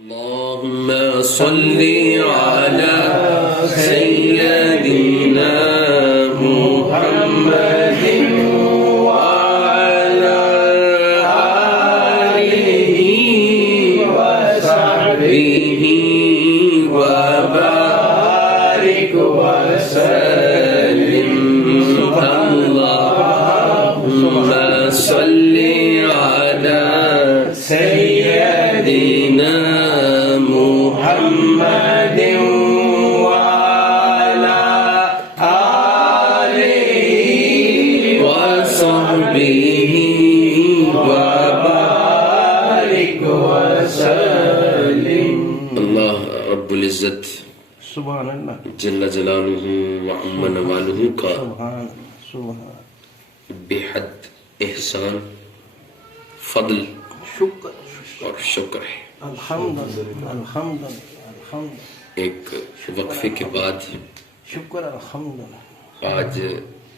اللهم صل على سيدنا محمد وعلى آله وصحبه وبارك وسلم. اللهم صل على سيدنا محمد وعلى آله وصحبه وبارك وسلم. اللہ رب العزت سبحان اللہ جل جلالہ وعم نوالہ کا سبحان بے حد احسان، فضل شکر اور شکر ہے. الحمدللہ ایک وقفے کے بعد شکر الحمدللہ. آج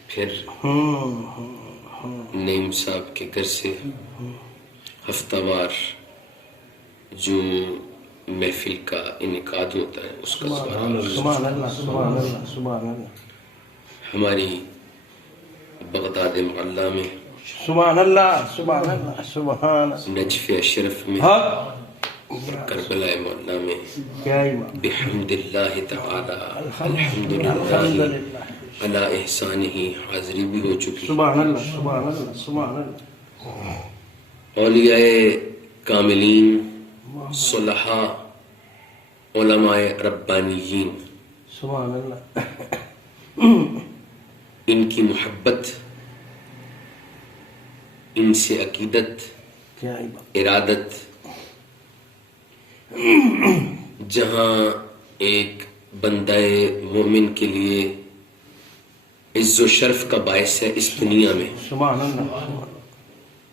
پھر نعیم صاحب کے گھر سے ہفتہ وار جو محفل کا انعقاد ہوتا ہے اس کا سبحان اللہ سبحان اللہ سبحان اللہ ہماری بغداد محلہ میں سبحان اللہ سبحان اللہ سبحان نجف اشرف میں حق کربلا محلہ میں کیا ایمان. بحمد اللہ تعالی الحمدللہ علی احسانہ حاضری بھی ہو چکی. سبحان اللہ سبحان اللہ سبحان اللہ. اولیاء کاملین، صلحاء، علماء ربانیین، سبحان اللہ ان کی محبت، ان سے عقیدت، کیا ایمان. ارادت، جہاں ایک بندہ مومن کے لیے عز و شرف کا باعث ہے اس دنیا میں، سبحان اللہ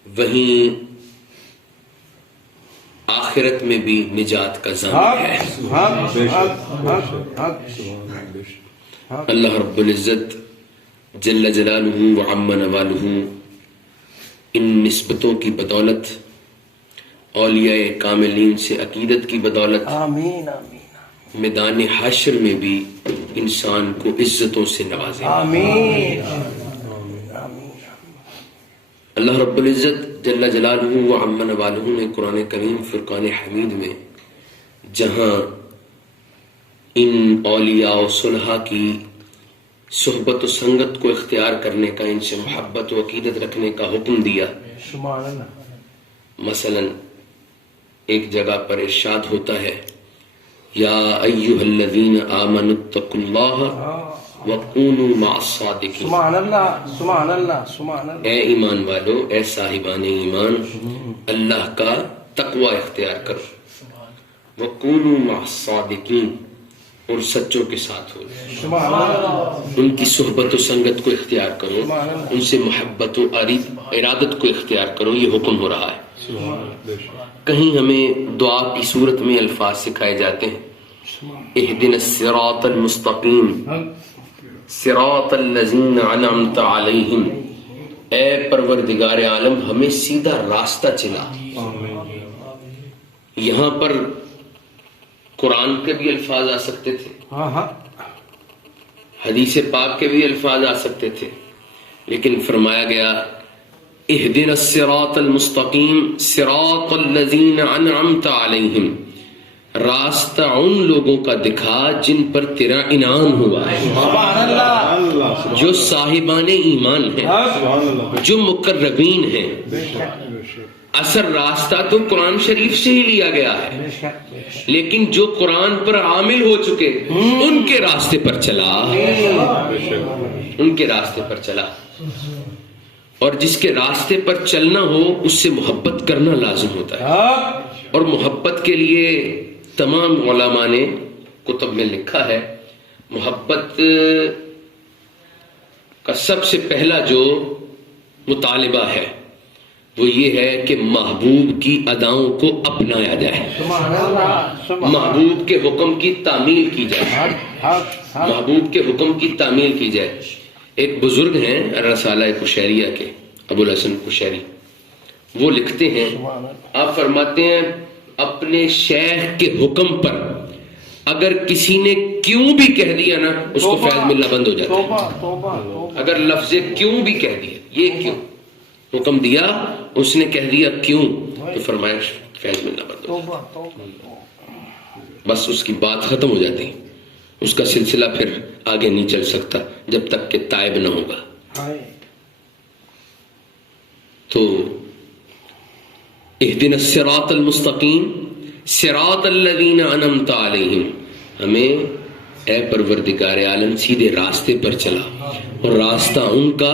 وہیں آخرت میں بھی نجات کا ضامن ہے. اللہ رب العزت جل جلالہ وعم نوالہ ان نسبتوں کی بدولت، اولیاء کاملین سے عقیدت کی بدولت، آمین آمین میدان حشر میں بھی انسان کو عزتوں سے نوازے. آمین. اللہ رب العزت جل جلالہ وعم نوالہ نے قرآن کریم فرقان حمید میں جہاں ان اولیاء و صلحاء کی صحبت و سنگت کو اختیار کرنے کا، ان سے محبت و عقیدت رکھنے کا حکم دیا، سبحان اللہ. مثلا ایک جگہ پر ارشاد ہوتا ہے یا ایھا الذین آمنوا اتقوا اللہ وَكُونُوا مَعَ الصَّادِقِينَ. سبحان اللہ سبحان اللہ سبحان اللہ. اے ایمان والو، اے صاحبان ایمان، اللہ کا تقوی اختیار کرو. وَكُونُوا مَعَ الصَّادِقِينَ، اور سچوں کے ساتھ ہو. سبحان اللہ ان کی صحبت و سنگت کو اختیار کرو، ان سے محبت و ارادت کو اختیار کرو. یہ حکم ہو رہا ہے. کہیں ہمیں دعا کی صورت میں الفاظ سکھائے جاتے ہیں اہدنا الصراط المستقیم صراط الذین انعمت علیہم، اے پروردگار عالم ہمیں سیدھا راستہ چلا. یہاں پر قرآن کے بھی الفاظ آ سکتے تھے، حدیث پاک کے بھی الفاظ آ سکتے تھے، لیکن فرمایا گیا اہدنا الصراط المستقیم صراط الذین انعمت علیہم، راستہ ان لوگوں کا دکھا جن پر تیرا انعام ہوا ہے، جو صاحبان ایمان ہیں، جو مقربین ہیں. اثر راستہ تو قرآن شریف سے ہی لیا گیا ہے، لیکن جو قرآن پر عامل ہو چکے ان کے راستے پر چلا، ان کے راستے پر چلا. اور جس کے راستے پر چلنا ہو اس سے محبت کرنا لازم ہوتا ہے. اور محبت کے لیے تمام علماء نے کتب میں لکھا ہے، محبت کا سب سے پہلا جو مطالبہ ہے وہ یہ ہے کہ محبوب کی اداؤں کو اپنایا جائے، محبوب کے حکم کی تعمیل کی جائے، محبوب کے حکم کی تعمیل کی جائے. ایک بزرگ ہیں رسالہ کشیریہ کے، ابو الحسن کشیری، وہ لکھتے ہیں، آپ فرماتے ہیں اپنے شیخ کے حکم پر اگر کسی نے کیوں بھی کہہ دیا نا اس کو فیض ملنا بند ہو جاتا ہے. توبہ توبہ توبہ. اگر لفظ کیوں بھی کہہ دیا, یہ کیوں حکم دیا, اس نے کہہ دیا کیوں, تو فرمایا فیض ملنا بند ہو توبہ توبہ. جاتا. بس اس کی بات ختم ہو جاتی, اس کا سلسلہ پھر آگے نہیں چل سکتا جب تک کہ تائب نہ ہوگا. ہائے. تو اہدنا الصراط المستقیم صراط الذین انعمت علیہم, ہمیں اے پروردگار عالم سیدھے راستے پر چلا, اور راستہ ان کا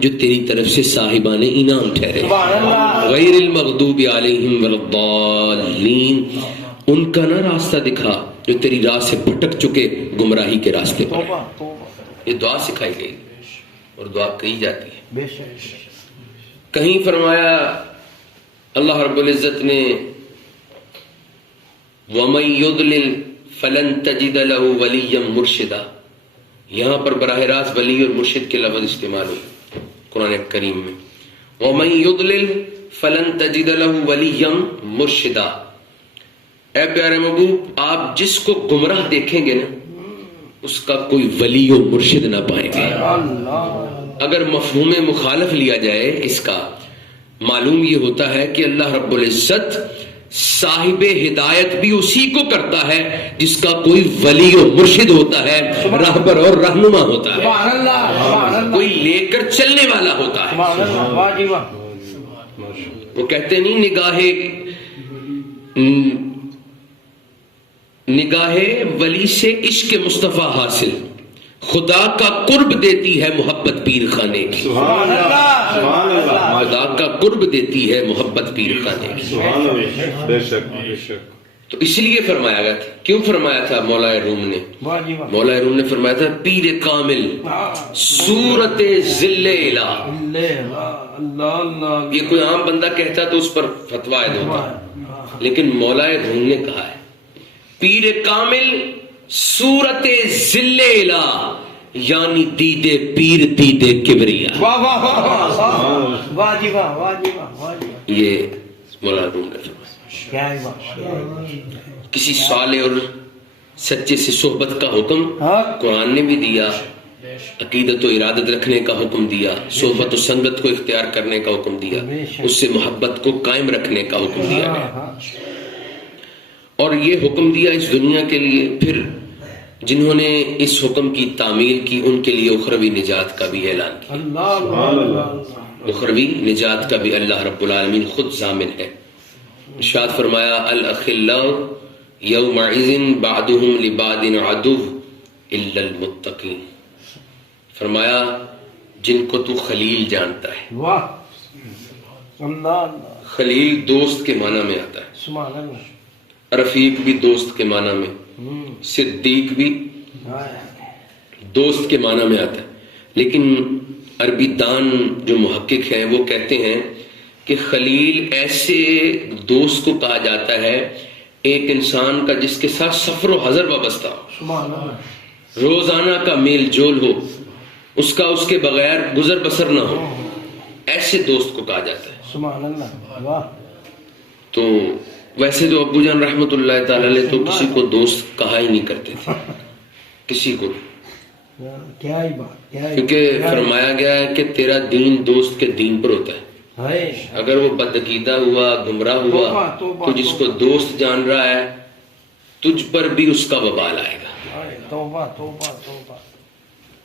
جو تیری طرف سے صاحبان انعام ٹھہرے, سبحان اللہ. غیر المغضوب علیہم ولا الضالین, ان کا نہ راستہ دکھا جو تیری راہ سے بھٹک چکے گمراہی کے راستے پر. توبہ توبہ. یہ دعا سکھائی گئی اور دعا کہی جاتی ہے. بے شک. کہیں فرمایا اللہ رب العزت نے وَمَن يُضْلِلْ فَلَن تَجِدَ لَهُ وَلِيًّا مُرْشِدًا, یہاں پر براہ راست ولی اور مرشد کے لفظ استعمال ہوئے قرآن کریم میں. وَمَن يُضْلِلْ فَلَن تَجِدَ لَهُ وَلِيًّا مُرْشِدًا. اے پیارے محبوب, آپ جس کو گمراہ دیکھیں گے نا اس کا کوئی ولی و مرشد نہ پائیں گے. اللہ. اگر مفہوم مخالف لیا جائے اس کا, معلوم یہ ہوتا ہے کہ اللہ رب العزت صاحب ہدایت بھی اسی کو کرتا ہے جس کا کوئی ولی و مرشد ہوتا ہے, راہبر اور رہنما ہوتا ہے, سبحان اللہ. سبحان اللہ. کوئی لے کر چلنے والا ہوتا ہے. سبحان اللہ. واہ جی واہ. وہ کہتے نہیں نگاہ ولی سے عشق مصطفیٰ حاصل, خدا کا قرب دیتی ہے محبت پیر خانے کی. سبحان اللہ. سبحان اللہ. خدا کا قرب دیتی ہے محبت پیر خانے کی. سبحان اللہ. بے شک بے شک. تو اس لیے فرمایا گیا تھا, کیوں فرمایا تھا مولا روم نے؟ واہ جی واہ. مولا روم نے فرمایا تھا پیر کامل صورت ذل الہ. اللہ اللہ. یہ کوئی عام بندہ کہتا تو اس پر فتویٰ عائد ہوتا, لیکن مولا روم نے کہا ہے پیر کامل صورت ذل الہ, یعنی دیدے پیر دیدے کبریا. واہ واہ واہ. واہ جی واہ. واہ جی واہ. واہ جی واہ. یہ مولا روم نے فرمایا. کیا ہے بات. کسی صالح اور سچے سے صحبت کا حکم قرآن نے بھی دیا, عقیدت و ارادت رکھنے کا حکم دیا, صحبت و سنگت کو اختیار کرنے کا حکم دیا, اس سے محبت کو قائم رکھنے کا حکم دیا گیا. اور یہ حکم دیا اس دنیا کے لیے, پھر جنہوں نے اس حکم کی تعمیل کی ان کے لیے اخروی نجات کا بھی اعلان کیا. اللہ. اخروی نجات کا بھی اللہ رب العالمین خود ضامن ہے. ارشاد فرمایا الاخلاء یومئذ بعضهم لبعض عدو الا المتقین. فرمایا جن کو تو خلیل جانتا ہے. واہ. اللہ. خلیل دوست کے معنی میں آتا ہے, سبحان اللہ. رفیق بھی دوست کے معنی میں, صدیق بھی دوست کے معنی میں آتا ہے. لیکن عربی دان جو محقق ہیں وہ کہتے ہیں کہ خلیل ایسے دوست کو کہا جاتا ہے ایک انسان کا جس کے ساتھ سفر و حضر وابستہ ہو, سبحان اللہ. روزانہ کا میل جول ہو, اس کا اس کے بغیر گزر بسر نہ ہو, ایسے دوست کو کہا جاتا ہے. سبحان اللہ. واہ. تو ویسے تو ابو جان رحمت اللہ تعالی علیہ تو کسی کو دوست کہا ہی نہیں کرتے تھے, کسی کو, کیا ہی بات. کیونکہ فرمایا گیا ہے کہ تیرا دین دوست کے دین پر ہوتا ہے. اگر وہ بدعقیدہ ہوا, گمراہ ہوا, تو جس کو دوست جان رہا ہے تجھ پر بھی اس کا وبال آئے گا. توبہ توبہ توبہ.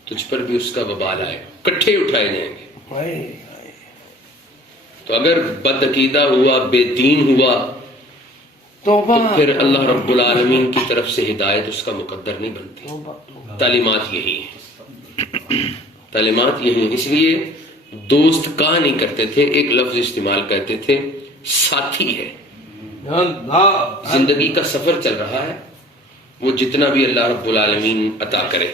تجھ پر بھی اس کا وبال آئے گا, کٹھے اٹھائے جائیں گے. تو اگر بدعقیدہ ہوا, بے دین ہوا, تو پھر اللہ رب العالمین کی طرف سے ہدایت اس کا مقدر نہیں بنتی. تعلیمات یہی ہیں, تعلیمات یہی ہیں. اس لیے دوست کہا نہیں کرتے تھے, ایک لفظ استعمال کرتے تھے ساتھی ہے. زندگی کا سفر چل رہا ہے, وہ جتنا بھی اللہ رب العالمین عطا کرے,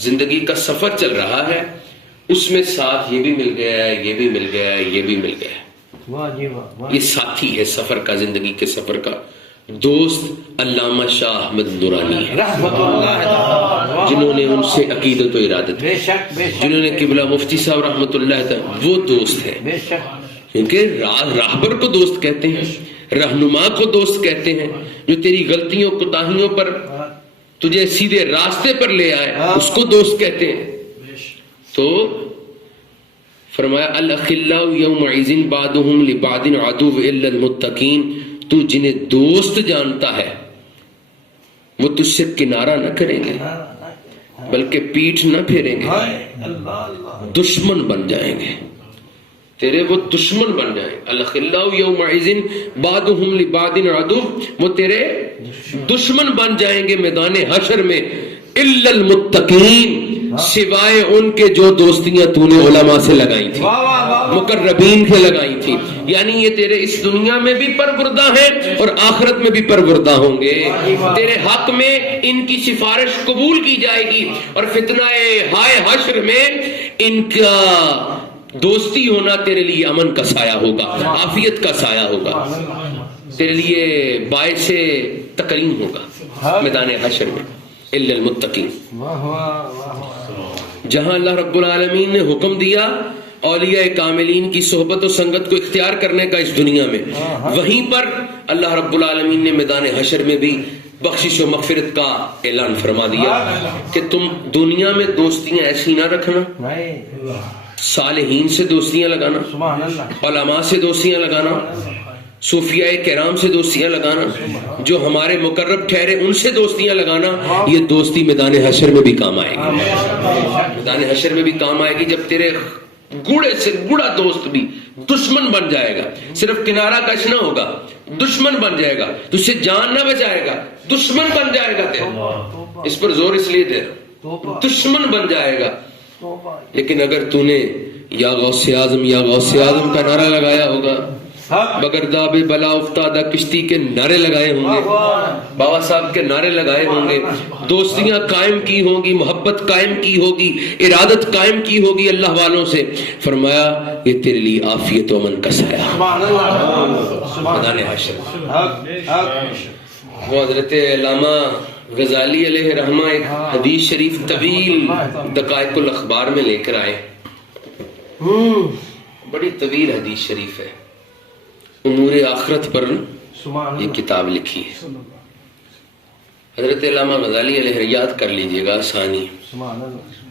زندگی کا سفر چل رہا ہے, اس میں ساتھ یہ بھی مل گیا ہے, یہ بھی مل گیا ہے, یہ بھی مل گیا ہے. یہ ساتھی ہے سفر کا, زندگی کے سفر کا. دوست علامہ شاہ احمد نورانی ہے, جنہوں نے ان سے عقیدت و ارادت, جنہوں نے قبلہ مفتی صاحب رحمت اللہ تعالی, وہ دوست ہے. کیونکہ راہبر کو دوست کہتے ہیں, رہنما کو دوست کہتے ہیں، جو تیری غلطیوں کوتاہیوں پر تجھے سیدھے راستے پر لے آئے اس کو دوست کہتے ہیں۔ تو فرمایا الاخلاء یومئذ بعضهم لبعض عدو الا المتقین، تو جنہیں دوست جانتا ہے وہ تجھ سے کنارہ نہ کریں گے بلکہ پیٹھ نہ پھیریں گے، دشمن بن جائیں گے تیرے، وہ دشمن بن جائیں۔ الاخلاء یومئذ بعضهم لبعض عدو، وہ تیرے دشمن بن جائیں گے میدان حشر میں، الا المتقین، سوائے ان کے جو دوستیاں تو نے علماء سے لگائی تھی، مقربین سے لگائی تھی، یعنی یہ تیرے اس دنیا میں بھی پروردہ ہیں اور آخرت میں بھی پروردہ ہوں گے، تیرے حق میں ان کی سفارش قبول کی جائے گی، اور فتنہ ہائے حشر میں ان کا دوستی ہونا تیرے لیے امن کا سایہ ہوگا، عافیت کا سایہ ہوگا، تیرے لیے باعث تکریم ہوگا میدان حشر میں، الا المتقین۔ جہاں اللہ رب العالمین نے حکم دیا اولیاء کاملین کی صحبت و سنگت کو اختیار کرنے کا اس دنیا میں، وہیں پر اللہ رب العالمین نے میدان حشر میں بھی بخشش و مغفرت کا اعلان فرما دیا کہ تم دنیا میں دوستیاں ایسی نہ رکھنا، صالحین سے دوستیاں لگانا، علماء سے دوستیاں لگانا، صوفیاء کرام سے دوستیاں لگانا، جو ہمارے مقرب ٹھہرے ان سے دوستیاں لگانا، یہ دوستی میدان حشر میں بھی کام آئے گی، میدان حشر میں بھی کام آئے گی، جب تیرے گوڑے سے گوڑا دوست بھی دشمن بن جائے گا، صرف کنارہ کش نہ ہوگا، دشمن بن جائے گا، تجھ سے جان نہ بچائے گا، دشمن بن جائے گا تیرا، اس پر زور اس لیے دے رہا، دشمن بن جائے گا۔ لیکن اگر تو نے یا غوث اعظم یا غوث اعظم کا نعرہ لگایا ہوگا، بگرداب بلا افتادہ کشتی کے نعرے لگائے ہوں گے، بابا صاحب کے نعرے لگائے ہوں گے، دوستیاں قائم کی ہوں گی، محبت قائم کی ہوگی، ارادت قائم کی ہوگی اللہ والوں سے، فرمایا یہ تیرے لیے عافیت و امن کا سایہ میدان حشر۔ وہ حضرت علامہ غزالی علیہ رحمہ ایک حدیث شریف طویل دقائق الاخبار میں لے کر آئے، بڑی طویل حدیث شریف ہے، امور آخرت پر یہ کتاب لکھی ہے۔ حضرت علامہ غزالی علیہ، یاد کر لیجئے گا ثانی،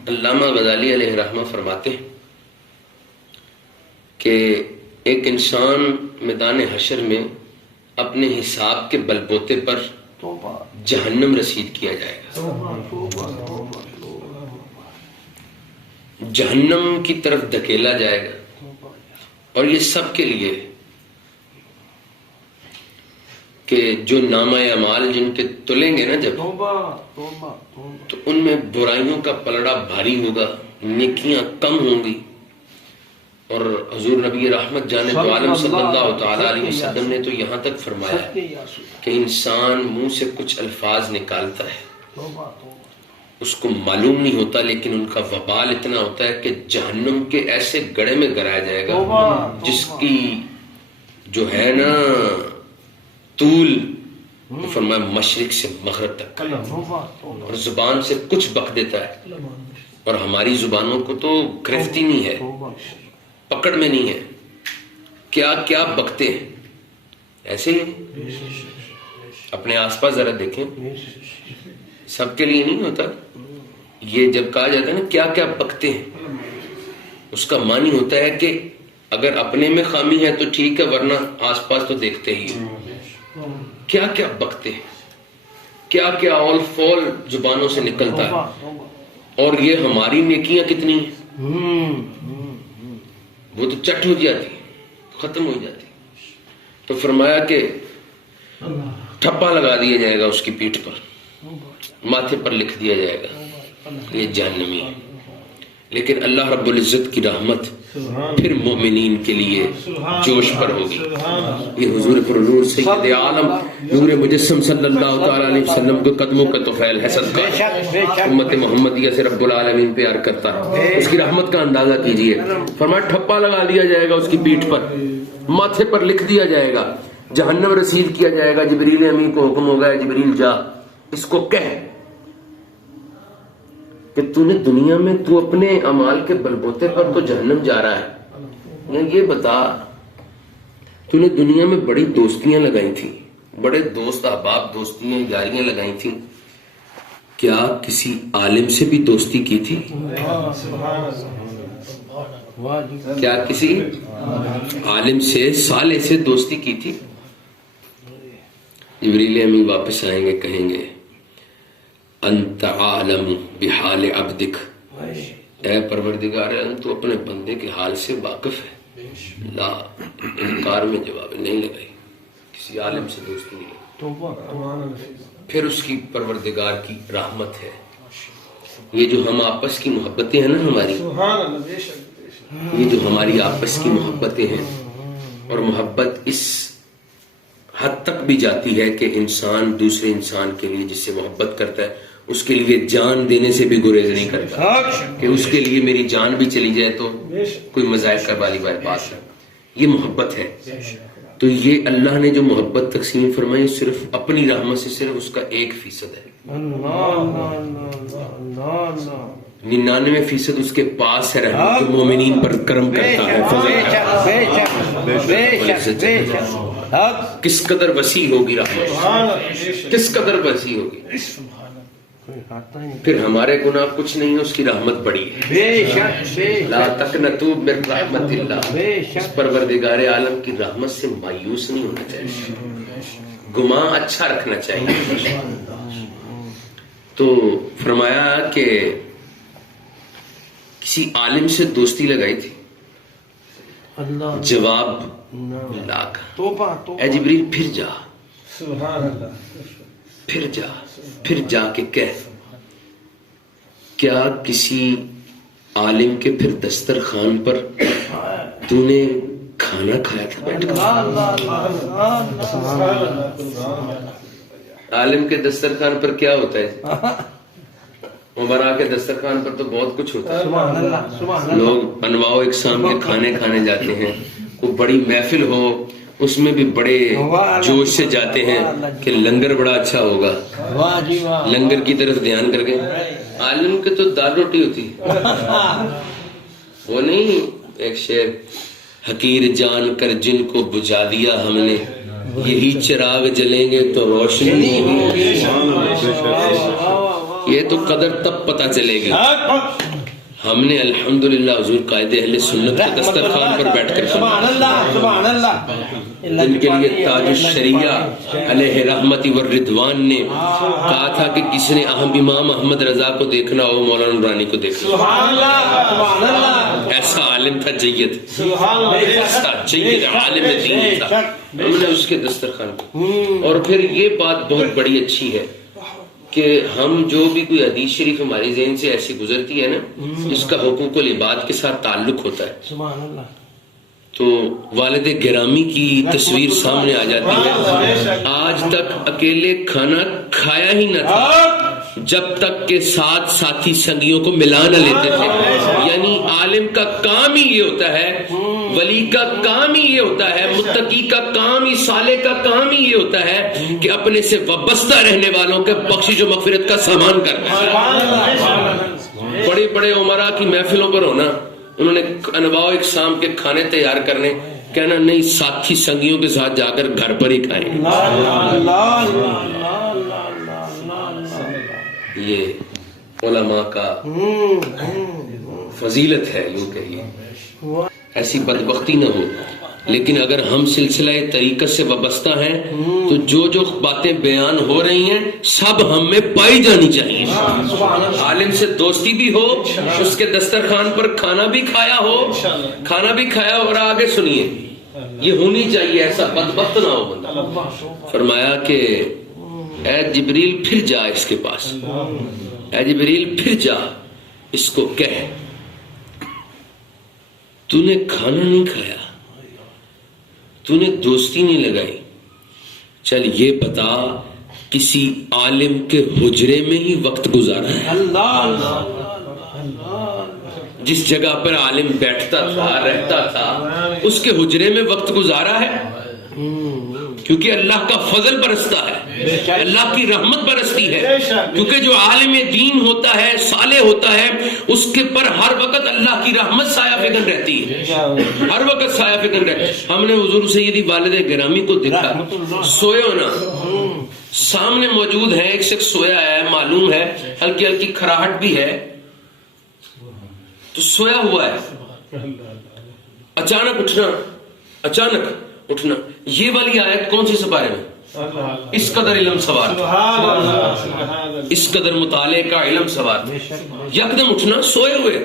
علامہ غزالی علیہ رحمہ فرماتے ہیں کہ ایک انسان میدان حشر میں اپنے حساب کے بلبوتے پر جہنم رسید کیا جائے گا، جہنم کی طرف دھکیلا جائے گا، اور یہ سب کے لیے کہ جو نامہ اعمال جن کے تلیں گے نا جب، تو ان میں برائیوں کا پلڑا بھاری ہوگا، نیکیاں کم ہوں گی، اور حضور نبی رحمت جانب عالم صلی اللہ تعالی علیہ وسلم نے تو یہاں تک فرمایا کہ انسان منہ سے کچھ الفاظ نکالتا ہے، اس کو معلوم نہیں ہوتا، لیکن ان کا وبال اتنا ہوتا ہے کہ جہنم کے ایسے گڑھے میں گرایا جائے گا جس کی جو ہے نا طول، فرمایا مشرق سے مغرب تک، اور زبان سے کچھ بک دیتا ہے، اور ہماری زبانوں کو تو گرفت ہی نہیں ہے، پکڑ میں نہیں ہے، کیا کیا بکتے ہیں، ایسے ہی اپنے آس پاس ذرا دیکھیں، سب کے لیے نہیں ہوتا، یہ جب کہا جاتا ہے نا کیا کیا بکتے ہیں، اس کا معنی ہوتا ہے کہ اگر اپنے میں خامی ہے تو ٹھیک ہے، ورنہ آس پاس تو دیکھتے ہی ہیں، کیا کیا بکتے ہیں، کیا کیا اول فول زبانوں سے نکلتا ہے، اور یہ ہماری نیکیاں کتنی ہیں، وہ تو چٹ ہو جاتی، ختم ہو جاتی، تو فرمایا کہ ٹھپا لگا دیا جائے گا اس کی پیٹھ پر، ماتھے پر لکھ دیا جائے گا یہ جہنمی ہے، لیکن اللہ رب العزت کی رحمت پھر مومنین کے لیے جوش پر ہوگی۔ یہ حضور پر نور سید عالم نور مجسم صلی اللہ تعالی علیہ وسلم کے قدموں کا طفیل ہے، صدقہ امت محمدیہ سے رب العالمین پیار کرتا ہے، اس کی رحمت کا اندازہ کیجئے، فرمایا ٹھپا لگا دیا جائے گا اس کی پیٹھ پر، ماتھے پر لکھ دیا جائے گا، جہنم رسید کیا جائے گا، جبریل امین کو حکم ہوگا جبریل جا اس کو کہہ کہ تو نے دنیا میں تو اپنے اعمال کے بلبوتے پر تو جہنم جا رہا ہے، یہ بتا تو نے دنیا میں بڑی دوستیاں لگائی تھیں، بڑے دوست احباب دوستیاں یاریاں لگائی تھیں، کیا کسی عالم سے بھی دوستی کی تھی؟ کیا کسی عالم سے صالح سے دوستی کی تھی؟ جبریل امین واپس آئیں گے، کہیں گے انت عالم بحال عبدک، اے پروردگار عالم تو اپنے بندے کے حال سے واقف ہے۔ لا، انکار میں جواب نہیں لگائی، کسی عالم سے دوستی نہیں لگائی۔ پھر اس کی پروردگار کی رحمت ہے، یہ جو ہم آپس کی محبتیں ہیں نا ہماری، یہ جو ہماری آپس کی محبتیں ہیں، اور محبت اس حد تک بھی جاتی ہے کہ انسان دوسرے انسان کے لیے جس سے محبت کرتا ہے اس کے لیے جان دینے سے بھی گریز نہیں کرتا، کہ اس کے لیے میری جان بھی چلی جائے تو کوئی مذائقہ والی بات ہے، یہ محبت ہے۔ تو یہ اللہ نے جو محبت تقسیم فرمائی صرف اپنی رحمت سے صرف اس کا 1% ہے، 99% اس کے پاس ہے رحمت، جو مومنین پر کرم کرتا ہے، فضل کرتا ہے۔ کس قدر وسیع ہوگی رحمت، کس قدر وسیع ہوگی۔ پھر ہمارے گناہ کچھ نہیں ہے، اس کی رحمت بڑی ہے۔ لا تقنطوا من رحمت اللہ، اس پروردگار عالم کی رحمت سے مایوس نہیں ہونا چاہیے، گمان اچھا رکھنا چاہیے۔ تو فرمایا کہ کسی عالم سے دوستی لگائی تھی، جواب لا کر اے جبریل پھر جا، پھر جا کے کہہ، کیا کسی عالم کے پھر دسترخوان پر تو نے کھانا کھایا تھا بیٹھ کر؟ عالم کے دسترخوان پر کیا ہوتا ہے؟ عمرا کے دسترخوان پر تو بہت کچھ ہوتا ہے، لوگ انواع و اقسام کے کھانے کھانے جاتے ہیں، کوئی بڑی محفل ہو اس میں بھی بڑے جوش سے جاتے ہیں کہ لنگر بڑا اچھا ہوگا، لنگر کی طرف دھیان کر کے۔ عالم کے تو دال روٹی ہوتی، وہ نہیں ایک شعر، حقیر جان کر جن کو بجھا دیا ہم نے، یہی چراغ جلیں گے تو روشنی ہوگی۔ یہ تو قدر تب پتہ چلے گی، ہم نے الحمدللہ حضور قائد اہل سنت کے دسترخوان پر بیٹھ کر ان کے لیے تاج الشریعہ علیہ رحمت والرضوان نے کہا تھا کہ کسی نے امام احمد رضا کو دیکھنا ہو مولانا نورانی کو دیکھنا، ایسا عالم تھا جید، ایسا جید عالم دین تھا، ہم نے اس کے دسترخوان پر۔ اور پھر یہ بات بہت بڑی اچھی ہے کہ ہم جو بھی کوئی حدیث شریف ہماری ذہن سے ایسی گزرتی ہے نا جس کا حقوق العباد کے ساتھ تعلق ہوتا ہے، تو والد گرامی کی تصویر سامنے آ جاتی ہے۔ آج تک اکیلے کھانا کھایا ہی نہ تھا جب تک کہ ساتھ ساتھی سنگیوں کو ملا نہ لیتے تھے، یعنی عالم کا کام ہی یہ ہوتا ہے، ولی کا کام ہی یہ ہوتا ہے، متقی کا کام ہی، صالح کا کام ہی یہ ہوتا ہے کہ اپنے سے وابستہ رہنے والوں کے بخشش و مغفرت کا سامان کرنا ہے۔ بڑے بڑے عمرا کی محفلوں پر ہونا، انہوں نے انواع و اقسام کے کھانے تیار کرنے، کہنا نہیں ساتھی سنگیوں کے ساتھ جا کر گھر پر ہی کھائیں۔ یہ علماء کا فضیلت ہے، یوں کہیے، ایسی بدبختی نہ ہو۔ لیکن اگر ہم سلسلہ طریقت سے وابستہ ہیں تو جو باتیں بیان ہو رہی ہیں سب ہم میں پائی جانی چاہیے۔ عالم سے دوستی بھی ہو، اس کے دسترخوان پر کھانا بھی کھایا ہو، اور آگے سنیے یہ ہونی چاہیے، ایسا بدبخت نہ ہو بندہ۔ فرمایا کہ اے جبریل پھر جا اس کے پاس، اے جبریل پھر جا اس کو کہہ، تو نے کھانا نہیں کھایا، تو نے دوستی نہیں لگائی، چل یہ بتا کسی عالم کے حجرے میں ہی وقت گزارا ہے؟ جس جگہ پر عالم بیٹھتا تھا رہتا تھا اس کے حجرے میں وقت گزارا ہے؟ کیونکہ اللہ کا فضل برستا ہے، اللہ کی رحمت برستی ہے، کیونکہ جو عالم دین ہوتا ہے، صالح ہوتا ہے، اس کے پر ہر وقت اللہ کی رحمت سایہ فکن رہتی ہے، ہر وقت سایہ فکن رہتی ہے۔ ہم نے حضور سیدی والد گرامی کو دیکھا سوئے ہونا، سامنے موجود ہے، ایک شخص سویا ہے، معلوم ہے ہلکی ہلکی کھراہٹ بھی ہے، تو سویا ہوا ہے، اچانک اٹھنا، یہ والی آیت کون سے سپارے میں؟ اس قدر علم سوار، اس قدر مطالعے کا علم سوار، یکدم اٹھنا سوئے ہوئے،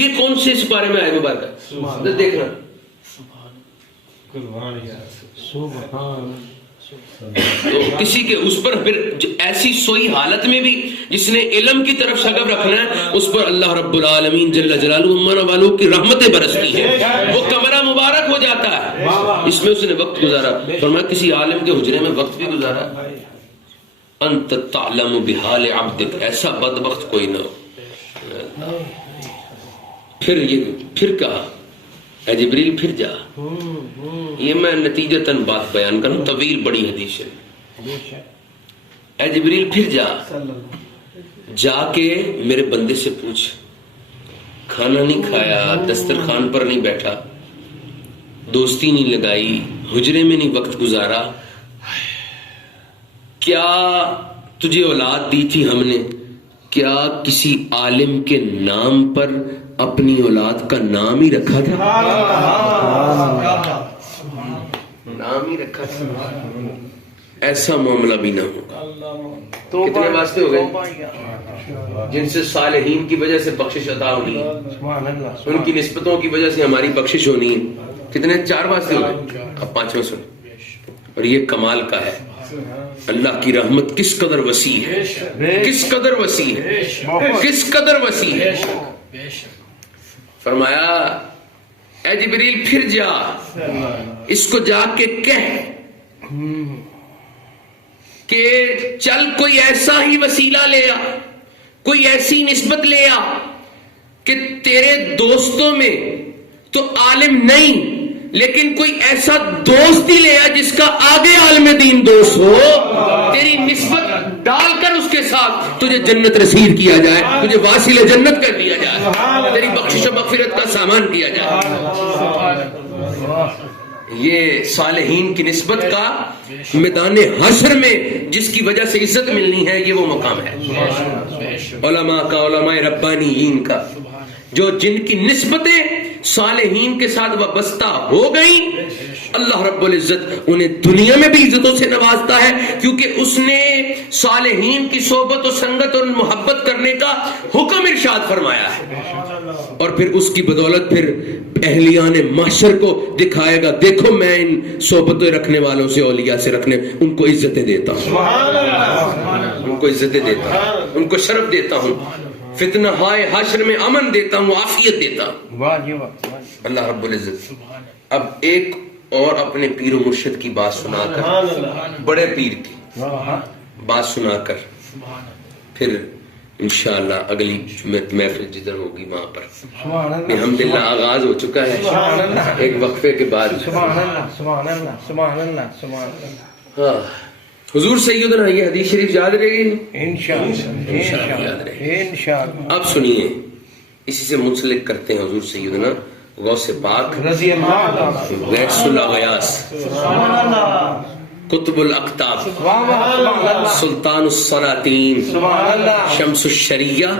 یہ کون سے سپارے میں آئے مبارکہ دیکھنا۔ تو کسی کے اس پر پھر ایسی سوئی حالت میں بھی جس نے علم کی طرف شغف رکھنا ہے، اس پر اللہ رب العالمین جل جلالہ امانہ والوں کی رحمتیں برستی ہیں، وہ کمرہ مبارک ہو جاتا ہے، اس میں اس نے وقت گزارا۔ فرمایا کسی عالم کے حجرے میں وقت بھی گزارا۔ انت تعلم بحال عبدک، ایسا بدبخت کوئی نہ ہو۔ پھر کہا اے جبریل پھر جا، یہ میں نتیجتاً بات بیان کروں، طویل بڑی حدیث ہے۔ اے جبریل پھر جا کے میرے بندے سے پوچھ، کھانا نہیں کھایا، دسترخوان پر نہیں بیٹھا، دوستی نہیں لگائی، حجرے میں نہیں وقت گزارا، کیا تجھے اولاد دی تھی ہم نے، کیا کسی عالم کے نام پر اپنی اولاد کا نام ہی رکھا تھا؟ نام ہی رکھا تھا، ایسا معاملہ بھی نہ ہوگا۔ کتنے واسطے ہو گئے جن سے صالحین کی وجہ سے بخشش عطا ہونی ہے، ان کی نسبتوں کی وجہ سے ہماری بخشش ہونی ہے، کتنے؟ 4 واسطے ہو گئے، اب 5واں سن۔ اور یہ کمال کا ہے، اللہ کی رحمت کس قدر وسیع ہے، کس قدر وسیع ہے، کس قدر وسیع ہے۔ فرمایا اے جبریل پھر جا، اس کو جا کے کہہ کہ چل کوئی ایسا ہی وسیلہ لے آ، کوئی ایسی نسبت لے آ کہ تیرے دوستوں میں تو عالم نہیں لیکن کوئی ایسا دوست ہی لے آ جس کا آگے عالم دین دوست ہو، تیری نسبت ڈال کر اس کے ساتھ تجھے جنت رسید کیا جائے، تجھے واصل جنت کر دیا جائے، تیری بخشش و مغفرت کا سامان کیا جائے۔ یہ صالحین کی نسبت کا میدان حشر میں جس کی وجہ سے عزت ملنی ہے، یہ وہ مقام ہے علماء کا، علماء ربانیین کا، جو جن کی نسبتیں صالحین کے ساتھ وابستہ ہو گئیں، اللہ رب العزت انہیں دنیا میں بھی عزتوں سے نوازتا ہے، کیونکہ اس نے صالحین کی صحبت و سنگت اور محبت کرنے کا حکم ارشاد فرمایا ہے، اور پھر اس کی بدولت پھر اہلیان محشر کو دکھائے گا، دیکھو میں ان صحبتیں رکھنے والوں سے، اولیاء سے رکھنے، ان کو عزتیں دیتا ہوں، ان کو عزتیں دیتا ہوں، ان کو شرف دیتا ہوں، فتنہ ہائے حشر میں امن دیتا ہوں، عافیت دیتا ہوں، اللہ رب العزت۔ اب ایک اور اپنے پیر و مرشد کی بات سنا کر، بڑے پیر کی بات سنا کر، پھر انشاءاللہ اگلی محفل جدھر ہوگی وہاں پر الحمدللہ آغاز ہو چکا ہے، ایک وقفے کے بعد۔ ہاں حضور سیدنا یہ حدیث شریف یاد رہے گی انشاءاللہ، یاد رہے گی۔ اب سنیے، اسی سے منسلک کرتے ہیں حضور سیدنا غوث پاک رضی اللہ، غیث الاغیاث، قطب الاقطاب، سلطان السلاطین، شمس الشریعہ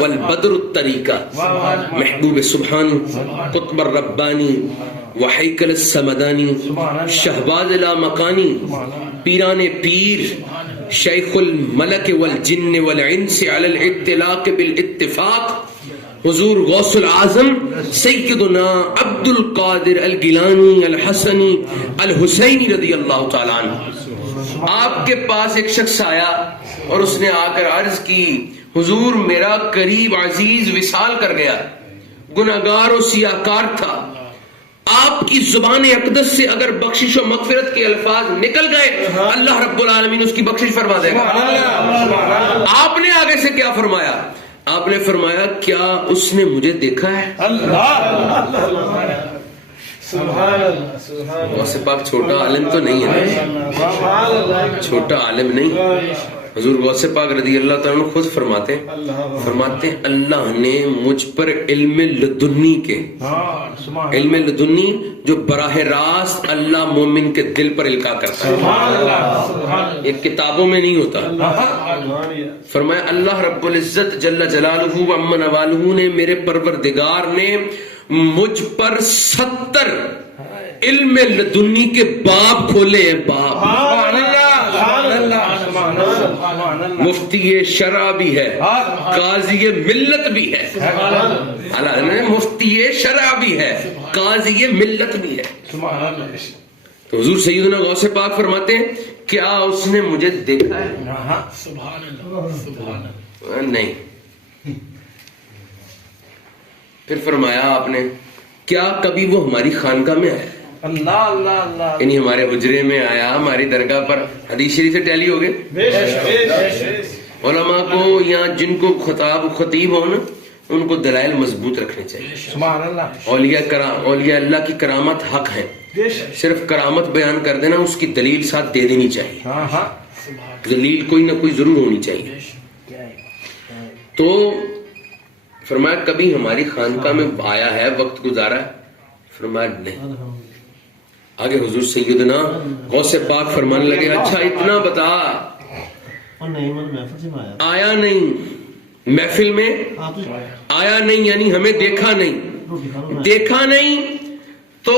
والبدر الطریقہ، محبوب سبحانی، قطب الربانی وحیکل السمدانی، شہباز لا مکانی، پیران پیر، شیخ الملک والجن والانس علی الاطلاق بالاتفاق، حضور غوث العظم سیدنا عبد القادر الگیلانی الحسنی الحسینی رضی اللہ تعالیٰ عنہ۔ آپ کے پاس ایک شخص آیا اور اس نے آ کر عرض کی، حضور میرا قریب عزیز وصال کر گیا، گناہگار و سیاہکار تھا، آپ کی زبان اقدس سے اگر بخشش و مغفرت کے الفاظ نکل گئے اللہ رب العالمین اس کی بخشش فرما دے گا۔ آپ نے آگے سے کیا فرمایا؟ آپ نے فرمایا کیا اس نے مجھے دیکھا ہے؟ سبحان اللہ سبحان غوث پاک چھوٹا عالم تو نہیں ہے نا، سبحان اللہ چھوٹا عالم نہیں. حضور غوث پاک رضی اللہ تعالیٰ عنہ خود فرماتے ہیں اللہ نے مجھ پر علم لدنی کے، علم لدنی جو براہ راست اللہ مومن کے دل پر القاء کرتا ہے، یہ کتابوں میں نہیں ہوتا. فرمایا اللہ رب العزت جل جلالہ و عم نوالہ نے، میرے پروردگار نے مجھ پر 70 علم لدنی کے باب کھولے ہیں، باب. مفتی شرع بھی ہے، قاضی ملت بھی ہے، مفتی شرع بھی ہے، قاضی ملت بھی ہے. تو حضور سیدنا غوث پاک فرماتے ہیں کیا اس نے مجھے دیکھا ہے؟ نہیں. پھر فرمایا آپ نے کیا کبھی وہ ہماری خانقاہ میں آیا؟ اللہ اللہ اللہ، یعنی ہمارے حجرے میں آیا، ہماری درگاہ پر. حدیث شریف سے ٹیلی ہو گئے. علماء کو یا جن کو خطیب ہو نا، ان کو دلائل مضبوط رکھنے چاہیے. سبحان اللہ. اولیاء اللہ کی کرامت حق ہے، صرف کرامت بیان کر دینا، اس کی دلیل ساتھ دے دینی چاہیے. دلیل کوئی نہ کوئی ضرور ہونی چاہیے. تو فرمایا کبھی ہماری خانقاہ میں آیا ہے، وقت گزارا ہے؟ فرمایا نہیں. آگے حضور سیدنا غوث پاک فرمانے لگے اچھا اتنا بتا، آیا نہیں محفل میں، آیا نہیں یعنی ہمیں دیکھا نہیں، دیکھا نہیں تو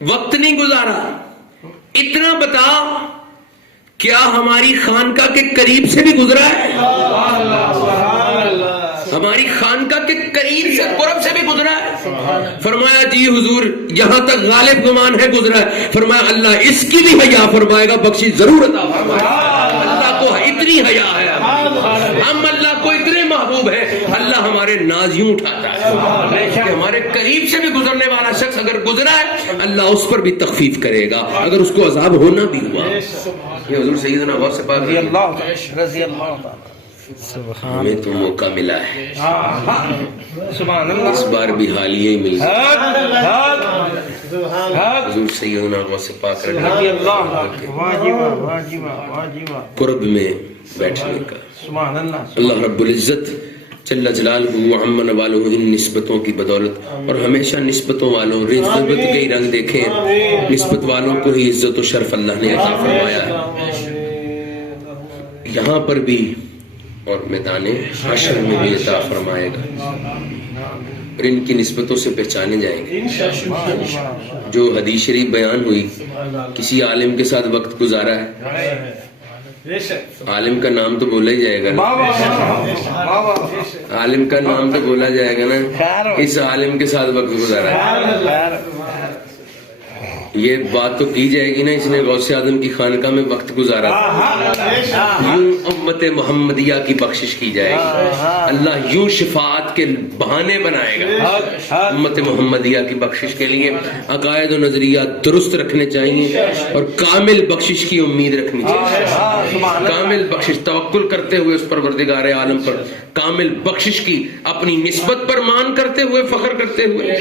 وقت نہیں گزارا. اتنا بتا کیا ہماری خانقاہ کے قریب سے بھی گزرا ہے؟ ہماری خانقاہ کے قریب سے، قرب سے بھی گزرا ہے؟ فرمایا جی حضور یہاں تک غالب گمان ہے گزرا ہے. فرمایا اللہ اس کی بھی حیا فرمائے گا، بخشش ضرور عطا فرمائے گا. اللہ کو اتنی حیا ہے، ہم اللہ کو اتنے محبوب ہیں، اللہ ہمارے ناز یوں اٹھاتا ہے کہ ہمارے قریب سے بھی گزرنے والا شخص اگر گزرا ہے اللہ اس پر بھی تخفیف کرے گا اگر اس کو عذاب ہونا بھی ہوا. یہ حضور سیدنا غوث پاک رضی اللہ تعالی. ہمیں تو موقع ملا ہے، سبحان اللہ. اس بار بھی حالیہ ہی مل گیا. حضور سیدنا غوث پاک رضی اللہ قرب میں بیٹھنے کا. سبحان اللہ. اللہ رب العزت جل جلالہ و عم نوالہ ان نسبتوں کی بدولت، اور ہمیشہ نسبتوں والوں نسبت کے ہی رنگ دیکھیں، نسبت والوں کو ہی عزت و شرف اللہ نے عطا فرمایا ہے. یہاں پر بھی اور میدان حشر میں بھی عطا فرمائے گا، اور ان کی نسبتوں سے پہچانے جائیں گے. جو حدیث شریف بیان ہوئی، کسی عالم کے ساتھ وقت گزارا ہے، عالم کا نام تو بولا ہی جائے گا نا، عالم کا نام تو بولا جائے گا نا، اس عالم کے ساتھ وقت گزارا ہے. یہ بات تو کی جائے گی نا اس نے غوث اعظم کی خانقاہ میں وقت گزارا، یوں امت محمدیہ کی بخشش کی جائے گی. اللہ یوں شفاعت کے بہانے بنائے گا امت محمدیہ کی بخشش کے لیے. عقائد و نظریات درست رکھنے چاہیے اور کامل بخشش کی امید رکھنی چاہیے. کامل بخشش، توکل کرتے ہوئے اس پروردگار عالم پر، کامل بخشش کی، اپنی نسبت پر مان کرتے ہوئے، فخر کرتے ہوئے،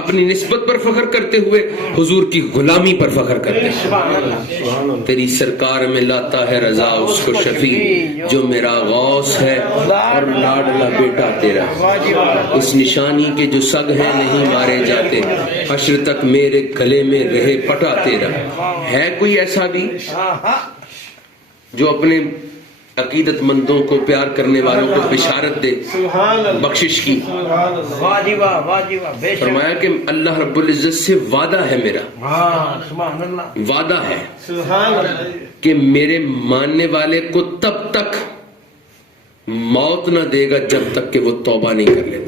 اپنی نسبت پر فخر کرتے ہوئے، حضور کی غلامی پر فخر کرتے ہیں. تیری سرکار میں لاتا ہے رضا اس کو شفیع، جو میرا غوث ہے اور لاڈلا بیٹا تیرا. اس نشانی کے جو سگ ہیں نہیں مارے جاتے، حشر تک میرے گلے میں رہے پٹا تیرا. ہے کوئی ایسا بھی جو اپنے عقیدت مندوں کو، پیار کرنے والوں کو بشارت دے بخشش کی؟ فرمایا کہ اللہ رب العزت سے وعدہ ہے میرا، وعدہ ہے کہ میرے ماننے والے کو تب تک موت نہ دے گا جب تک کہ وہ توبہ نہیں کر لیتا.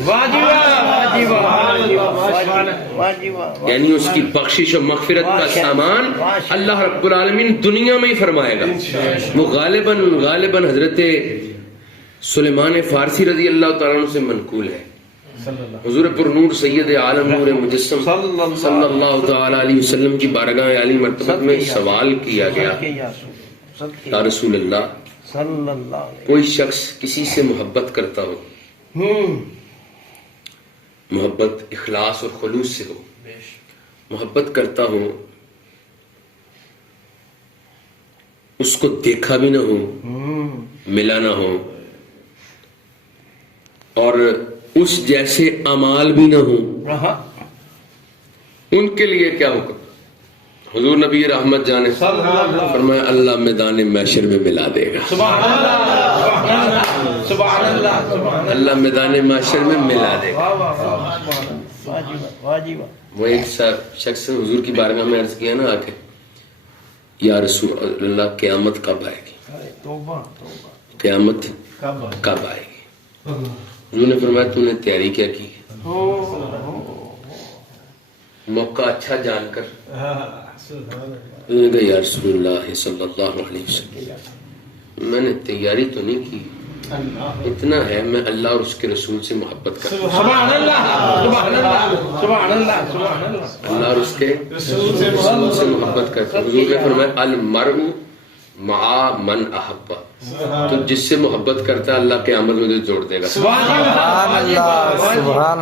یعنی اس کی بخشش و مغفرت کا سامان اللہ رب العالمین دنیا میں ہی فرمائے گا. وہ غالباً حضرت سلیمان فارسی رضی اللہ تعالیٰ عنہ سے منقول ہے. حضور پر نور سید عالم نور مجسم صلی اللہ تعالی علیہ وسلم کی بارگاہ عالی مرتبہ میں سوال کیا گیا، یا رسول اللہ کوئی شخص کسی سے محبت کرتا ہو، محبت اخلاص اور خلوص سے ہو، محبت کرتا ہو، اس کو دیکھا بھی نہ ہو، ملا نہ ہو، اور اس جیسے اعمال بھی نہ ہو، ان کے لیے کیا حکم؟ حضور نبی رحمت جانے فرمایا اللہ میدان محشر میں ملا دے گا، اللہ میدان محشر میں ملا دے گا۔ وہ ایک شخص نے حضور کی بارگاہ میں عرض کیا نا آ کے، یا رسول اللہ قیامت کب آئے گی؟ قیامت کب آئے گی؟ حضور نے فرمایا تو نے تیاری کیا کی؟ موقع اچھا جان کر انہوں نے کہا یا رسول اللہ صلی اللہ علیہ وسلم میں نے تیاری تو نہیں کی، اتنا ہے میں اللہ اور اس کے رسول سے محبت کرتا ہوں، اللہ اور اس کے رسول سے محبت کرتا ہوں۔ حضور نے فرمایا المرء مع من احب، تو جس سے محبت کرتا ہے اللہ قیامت میں جوڑ دے گا۔ سبحان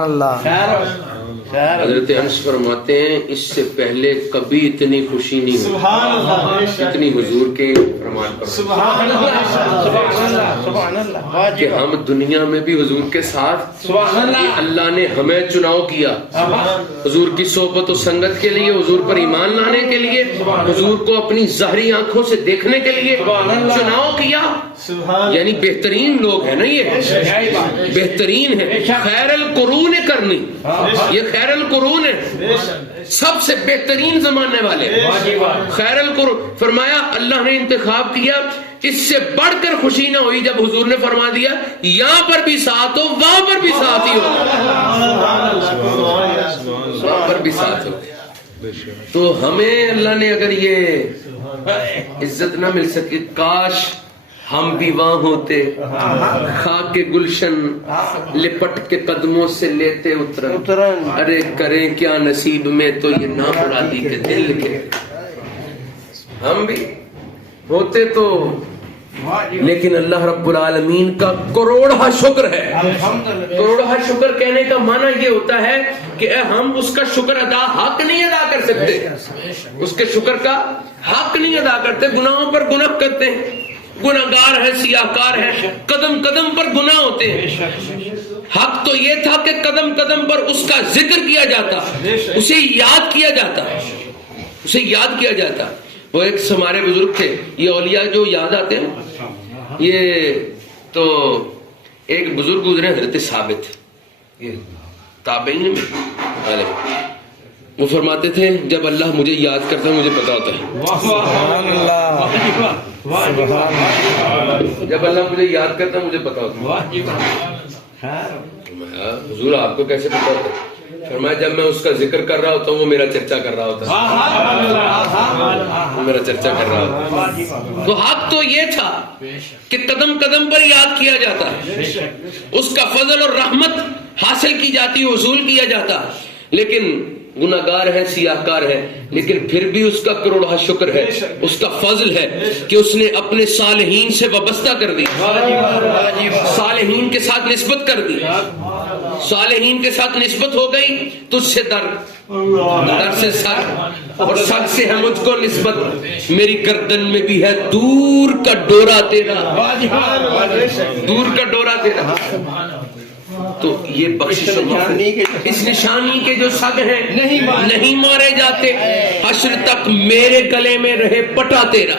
اللہ۔ حضرت انس فرماتے ہیں اس سے پہلے کبھی اتنی خوشی نہیں ہوئی اتنی حضور کے فرمان پر کہ ہم دنیا میں بھی حضور کے ساتھ، اللہ نے ہمیں چناؤ کیا حضور کی صحبت و سنگت کے لیے، حضور پر ایمان لانے کے لیے، حضور کو اپنی ظاہری آنکھوں سے دیکھنے کے لیے چناؤ کیا، یعنی بہترین لوگ ہیں نا، یہ بہترین ہے، خیر القرون کرنی، یہ خیر القرون ہے، سب سے بہترین زمانے والے خیر القرون۔ فرمایا اللہ نے انتخاب کیا، اس سے بڑھ کر خوشی نہ ہوئی جب حضور نے فرما دیا یہاں پر بھی ساتھ ہو وہاں پر بھی ساتھ ہی ہو، وہاں پر بھی ساتھ ہو۔ تو ہمیں اللہ نے اگر یہ عزت نہ مل سکی، کاش ہم بھی وہاں ہوتے، خاک کے گلشن لپٹ کے قدموں سے لیتے اترن، ارے کریں کیا نصیب میں تو یہ نہ مرادی کے دل کے، ہم بھی ہوتے تو۔ لیکن اللہ رب العالمین کا کروڑہ شکر ہے، کروڑہ شکر کہنے کا معنی یہ ہوتا ہے کہ ہم اس کا شکر ادا حق نہیں ادا کر سکتے، اس کے شکر کا حق نہیں ادا کرتے، گناہوں پر گناہ کرتے ہیں، گناہگار ہیں، سیاہکار ہیں، قدم قدم پر گناہ ہوتے ہیں۔ حق تو یہ تھا کہ قدم قدم پر اس کا ذکر کیا جاتا، اسے یاد کیا جاتا، اسے یاد کیا جاتا۔ وہ ایک ہمارے بزرگ تھے، یہ اولیاء جو یاد آتے ہیں، یہ تو ایک بزرگ گزرے حضرت ثابت، یہ تابعین میں، وہ فرماتے تھے جب اللہ مجھے یاد کرتا ہے مجھے پتا ہوتا ہے، جب اللہ مجھے یاد کرتا ہے مجھے پتا ہوتا ہے۔ حضور آپ کو کیسے پتا ہوتا ہے؟ فرمایا جب میں اس کا ذکر کر رہا ہوتا ہوں وہ میرا چرچا کر رہا ہوتا ہے، وہ میرا چرچا کر رہا ہوتا ہے۔ تو حق تو یہ تھا کہ قدم قدم پر یاد کیا جاتا، اس کا فضل اور رحمت حاصل کی جاتی، حصول کیا جاتا، لیکن گناہگار ہے، سیاہکار ہے، لیکن پھر بھی اس کا کروڑہ شکر ہے، اس کا فضل ہے کہ اس نے اپنے صالحین سے وابستہ کر دی، صالحین کے ساتھ نسبت کر دی، صالحین کے ساتھ نسبت ہو گئی تو اس سے در سے سر اور سر سے ہے مجھ کو نسبت، میری گردن میں بھی ہے دور کا ڈورا تیرا، دور کا ڈورا تیرا۔ تو یہ بخشش اس نشانی کے جو سگ ہیں نہیں مارے جاتے، حشر تک میرے گلے میں رہے پٹا تیرا،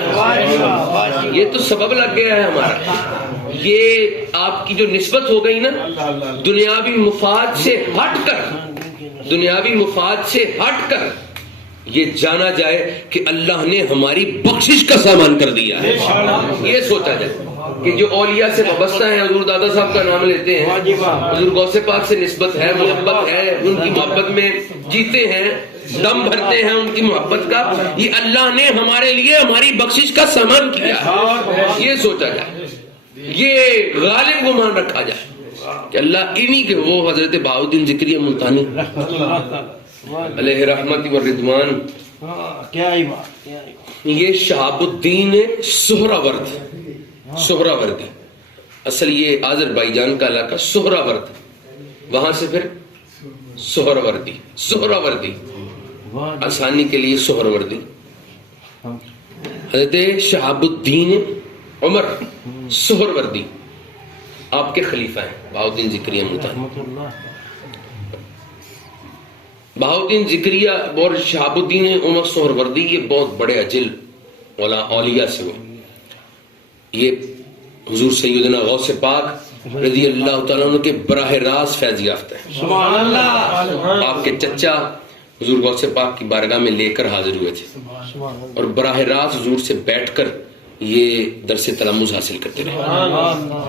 یہ تو سبب لگ گیا ہے ہمارا۔ یہ آپ کی جو نسبت ہو گئی نا دنیاوی مفاد سے ہٹ کر، دنیاوی مفاد سے ہٹ کر، یہ جانا جائے کہ اللہ نے ہماری بخشش کا سامان کر دیا ہے، یہ سوچا جائے کہ جو اولیاء سے وابستہ ہیں، حضور دادا صاحب کا نام لیتے ہیں، حضور غوث پاک سے نسبت ہے، محبت ہے، ان کی محبت میں جیتے ہیں، دم بھرتے ہیں ان کی محبت کا، یہ اللہ نے ہمارے لیے ہماری بخشش کا سامان کیا ہے، یہ سوچا جائے، یہ غالب گمان رکھا جائے کہ اللہ انہی کے، وہ حضرت بہاؤالدین ذکری ملتانی علیہ رحمت و رضوان، یہ شہاب الدین سہراورد، سہراوردی، اصل یہ آذربائیجان کا علاقہ سہراورد، وہاں سے پھر سہروردی، سہروردی آسانی کے لیے سہروردی. حضرت شہاب الدین عمر سہروردی آپ کے خلیفہ ہیں. بہاؤالدین زکریہ ملتانی، بہاؤالدین زکریہ اور شہاب الدین عمر سہروردی یہ بہت بڑے اجل اولیاء سے ہوئے. یہ حضور سیدنا غوث پاک رضی اللہ تعالیٰ عنہ کے براہ راست فیض یافتہ ہیں. سبحان اللہ. آپ کے چچا حضور غوث پاک کی بارگاہ میں لے کر حاضر ہوئے تھے اور براہ راست حضور سے بیٹھ کر یہ درس تلمذ حاصل کرتے رہے،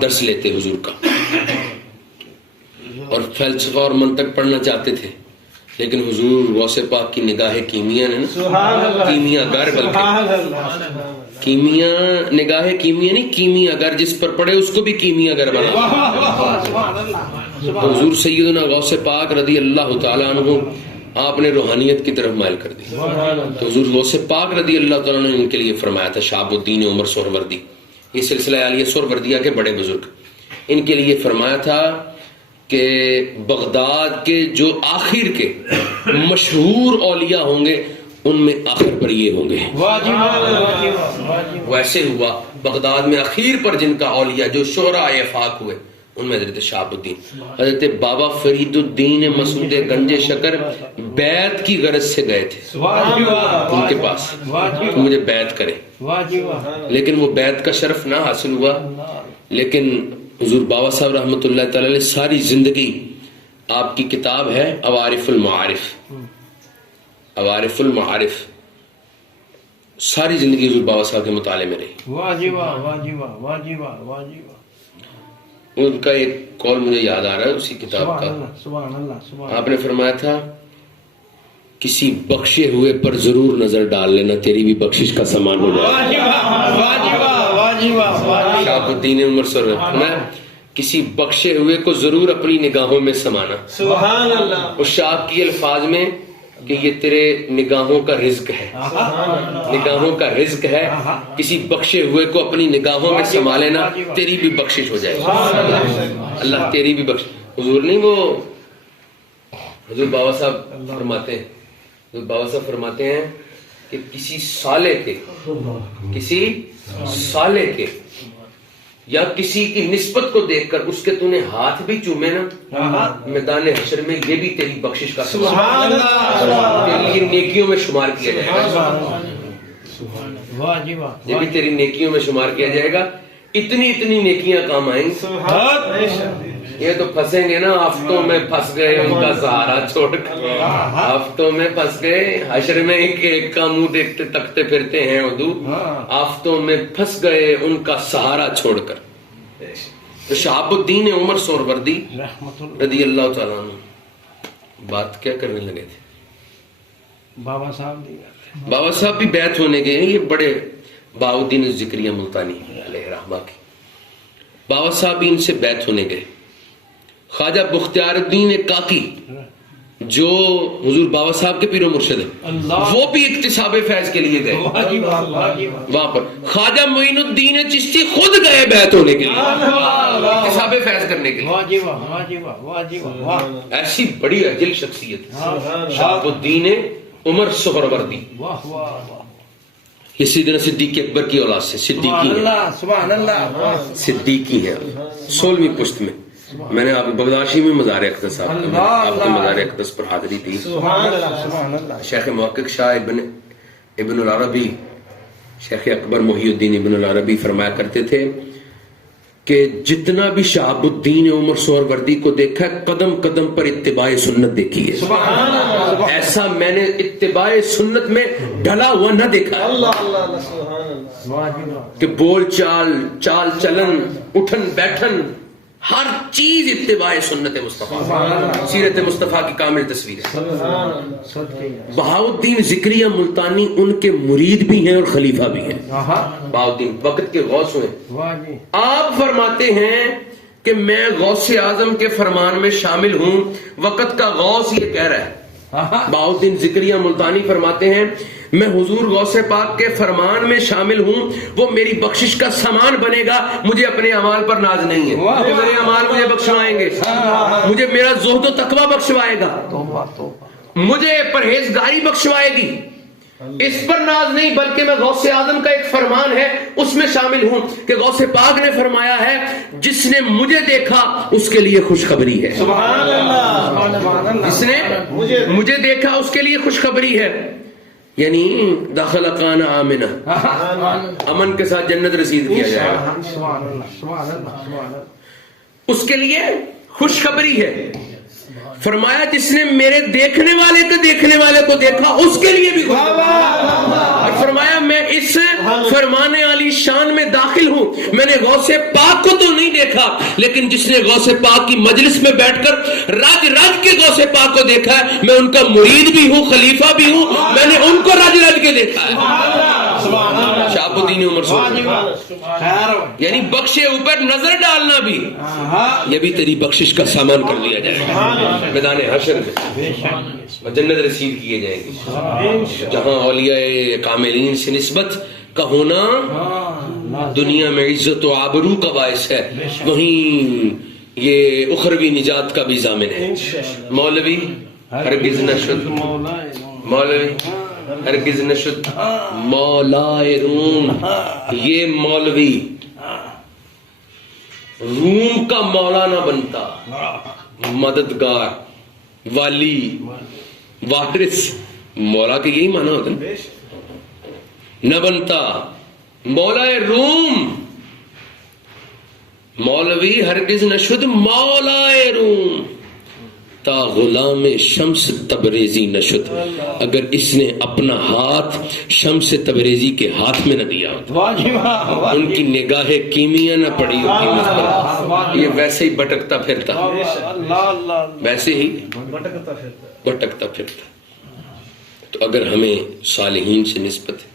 درس لیتے حضور کا. اور فلسفہ اور منطق پڑھنا چاہتے تھے لیکن حضور غوث پاک کی نگاہ کیمیا نے نا، کیمیا گر، بلکہ کیمیا نگاہ کیمیا نہیں، کیمیا گر جس پر پڑے اس کو بھی کیمیا گر بنا. تو حضور سیدنا غوث پاک رضی اللہ تعالیٰ عنہ آپ نے روحانیت کی طرف مائل کر دی. تو حضور غوث پاک رضی اللہ تعالیٰ نے ان کے لیے فرمایا تھا، شہاب الدین عمر سہروردی، یہ سلسلہ عالیہ سہروردیہ کے بڑے بزرگ، ان کے لیے فرمایا تھا کہ بغداد کے جو آخر کے مشہور اولیاء ہوں گے ان میں آخر پر یہ ہوں گے. ویسے ہوا بغداد میں اخیر پر جن کا اولیاء جو شعراء افاق ہوئے ان میں حضرت شہاب الدین، حضرت بابا فرید الدین مسعود گنج شکر بیعت کی غرض سے گئے تھے ان کے پاس کہ مجھے بیعت کرے، لیکن وہ بیعت کا شرف نہ حاصل ہوا. لیکن حضور بابا صاحب رحمۃ اللہ تعالی علیہ ساری زندگی، آپ کی کتاب ہے عوارف المعارف، عوارف المعارف، ساری زندگی حضور بابا صاحب کے مطالعے میں رہی. ان کا ایک قول مجھے یاد آ رہا ہے اسی کتاب کا. آپ نے فرمایا تھا کسی بخشے ہوئے پر ضرور نظر ڈال لینا، تیری بھی بخشش کا سامان ہو جائے. شہاب الدین عمر سہروردی، کسی بخشے ہوئے کو ضرور اپنی نگاہوں میں سمانا. اس شاہ کی الفاظ میں کہ یہ تیرے نگاہوں کا رزق ہے، نگاہوں کا رزق ہے، کسی بخشے ہوئے کو اپنی نگاہوں میں سما لینا، تیری بھی بخشش ہو جائے گی. اللہ تیری بھی بخش. حضور نہیں، وہ حضور بابا صاحب فرماتے ہیں، حضور بابا صاحب فرماتے ہیں کہ کسی سالے کے یا کسی کی نسبت کو دیکھ کر اس کے تو نے ہاتھ بھی چومے نا، میدان حشر میں یہ بھی تیری بخشش کا سبحان اللہ، تیری لیے نیکیوں میں شمار کیا جائے گا. یہ بھی تیری نیکیوں میں شمار کیا جائے گا. اتنی نیکیاں کام آئیں گی. یہ تو پھنسیں گے نا، آفتوں میں پھنس گئے ان کا سہارا چھوڑ کر، آفتوں میں پھنس گئے، حشر میں ایک کا منہ دیکھتے تکتے پھرتے ہیں حدود، آفتوں میں پھنس گئے ان کا سہارا چھوڑ کر. تو شہاب الدین عمر سہروردی رضی اللہ تعالیٰ عنہ بات کیا کرنے لگے تھے؟ بابا صاحب بھی بیعت ہونے گئے ہیں. یہ بڑے بہاؤالدین زکریہ ملتانی علیہ رحمہ کی، بابا صاحب بھی ان سے بیعت ہونے گئے. خواجہ بختیار الدین کاکی جو حضور بابا صاحب کے پیر و مرشد ہیں، وہ بھی اکتساب فیض کے لیے گئے وہاں پر. خواجہ معین الدین چشتی خود گئے بیعت ہونے کے لیے، اکتساب فیض کرنے کے لیے. ایسی بڑی اجل شخصیت شہاب الدین عمر سہروردی، یہ سیدنا صدیق اکبر کی اولاد سے صدیقی ہیں. 16ویں پشت میں میں نے آپ بغداشی میں مزار اقدس آپ کے مزار اقدس پر حاضری دی. شیخ محقق شاہ ابن العربی، شیخ اکبر محی الدین ابن العربی فرمایا کرتے تھے کہ جتنا بھی شہاب الدین عمر سہروردی کو دیکھا ہے، قدم قدم پر اتباع سنت دیکھی ہے. ایسا میں نے اتباع سنت میں ڈھلا ہوا نہ دیکھا کہ بول چال چلن، اٹھن بیٹھن، ہر چیز اتباع سنت مصطفیٰ، سیرت مصطفیٰ کی کامل تصویر ہے. بہاؤالدین زکریہ ملتانی ان کے مرید بھی ہیں اور خلیفہ بھی ہیں. بہاؤالدین وقت کے غوث ہوئے. آپ فرماتے ہیں کہ میں غوث اعظم کے فرمان میں شامل ہوں. وقت کا غوث یہ کہہ رہا ہے. بہاؤالدین زکریہ ملتانی فرماتے ہیں میں حضور غوث پاک کے فرمان میں شامل ہوں، وہ میری بخشش کا سامان بنے گا، مجھے اپنے اعمال پر ناز نہیں ہے کہ میرے اعمال مجھے بخشوائیں گے، مجھے میرا زہد و تقوی بخشوائے گا، مجھے پرہیزگاری بخشوائے گی، اس پر ناز نہیں، بلکہ میں غوث اعظم کا ایک فرمان ہے اس میں شامل ہوں کہ غوث پاک نے فرمایا ہے جس نے مجھے دیکھا اس کے لیے خوشخبری ہے، سبحان اللہ، جس نے مجھے دیکھا اس کے لیے خوشخبری ہے، یعنی داخل کان آمنہ، امن کے ساتھ جنت رسید کیا جائے گا، سبحان اللہ، سبحان اللہ، سبحان اللہ، اس کے لیے خوشخبری ہے۔ فرمایا جس نے میرے دیکھنے والے کو دیکھا اس کے لیے بھی خوشخبری، اور فرمایا میں اس فرمان علی شان میں داخل ہوں، میں نے غوث پاک کو تو نہیں دیکھا لیکن جس نے غوث پاک کی مجلس میں بیٹھ کر رج رج کے غوث پاک کو دیکھا ہے، میں ان کا مرید بھی ہوں، خلیفہ بھی ہوں، میں نے ان کو رج رج کے دیکھا ہے۔ شاہب الدین عمر صاحب، یعنی بخشے اوپر نظر ڈالنا بھی، یہ بھی تیری بخشش کا سامان کر لیا جائے گا میدان حشر میں، جنت رسید کیے جائیں گے، جہاں اولیاء کاملین سے نسبت کا ہونا دنیا میں عزت و آبرو کا باعث ہے، وہیں یہ اخروی نجات کا بھی ضامن ہے۔ مولوی ہرگز نہ شد، مولوی ہرگز نہ شد مولائے روم، یہ مولوی روم کا مولا نہ بنتا، مددگار، والی، وارث، مولا کے یہی معنی ہوتا ہے، نہ بنتا مولائے روم، مولوی ہرگز نہ شد مولائے روم تا غلام شمس تبریزی نہ شد، اگر اس نے اپنا ہاتھ شمس تبریزی کے ہاتھ میں نہ دیا ہوتا، ان کی نگاہ کیمیا نہ پڑی ہوتی مجھ پر، یہ ویسے ہی بھٹکتا پھرتا، ویسے ہی بھٹکتا پھرتا۔ تو اگر ہمیں صالحین سے نسبت ہے،